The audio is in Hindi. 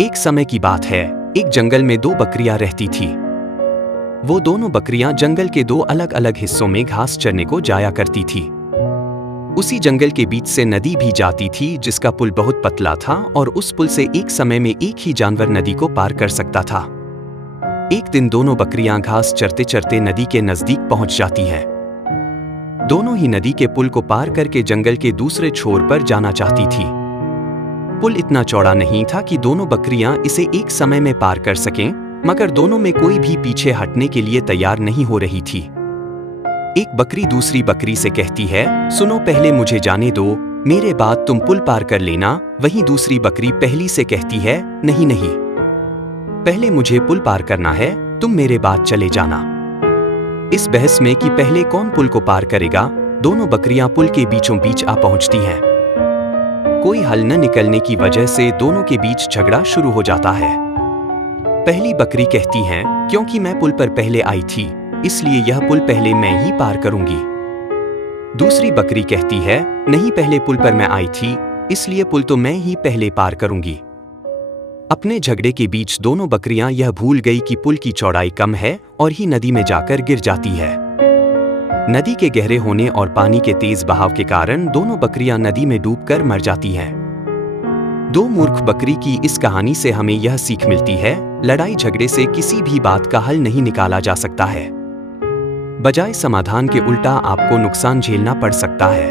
एक समय की बात है, एक जंगल में दो बकरियां रहती थी। वो दोनों बकरियां जंगल के दो अलग अलग हिस्सों में घास चरने को जाया करती थी। उसी जंगल के बीच से नदी भी जाती थी जिसका पुल बहुत पतला था और उस पुल से एक समय में एक ही जानवर नदी को पार कर सकता था। एक दिन दोनों बकरियां घास चरते चरते नदी के नजदीक पहुंच जाती हैं। दोनों ही नदी के पुल को पार करके जंगल के दूसरे छोर पर जाना चाहती थी। पुल इतना चौड़ा नहीं था कि दोनों बकरियां इसे एक समय में पार कर सकें, मगर दोनों में कोई भी पीछे हटने के लिए तैयार नहीं हो रही थी। एक बकरी दूसरी बकरी से कहती है, सुनो, पहले मुझे जाने दो, मेरे बाद तुम पुल पार कर लेना। वहीं दूसरी बकरी पहली से कहती है, नहीं नहीं, पहले मुझे पुल पार करना है, तुम मेरे बाद चले जाना। इस बहस में कि पहले कौन पुल को पार करेगा, दोनों बकरियां पुल के बीचों बीच आ पहुंचती हैं। कोई हल न निकलने की वजह से दोनों के बीच झगड़ा शुरू हो जाता है। पहली बकरी कहती है, क्योंकि मैं पुल पर पहले आई थी, इसलिए यह पुल पहले मैं ही पार करूंगी। दूसरी बकरी कहती है, नहीं, पहले पुल पर मैं आई थी, इसलिए पुल तो मैं ही पहले पार करूंगी। अपने झगड़े के बीच दोनों बकरियां यह भूल गई कि पुल की चौड़ाई कम है और ही नदी में जाकर गिर जाती है। नदी के गहरे होने और पानी के तेज बहाव के कारण दोनों बकरियां नदी में डूबकर मर जाती हैं। दो मूर्ख बकरी की इस कहानी से हमें यह सीख मिलती है, लड़ाई झगड़े से किसी भी बात का हल नहीं निकाला जा सकता है। बजाय समाधान के उल्टा आपको नुकसान झेलना पड़ सकता है।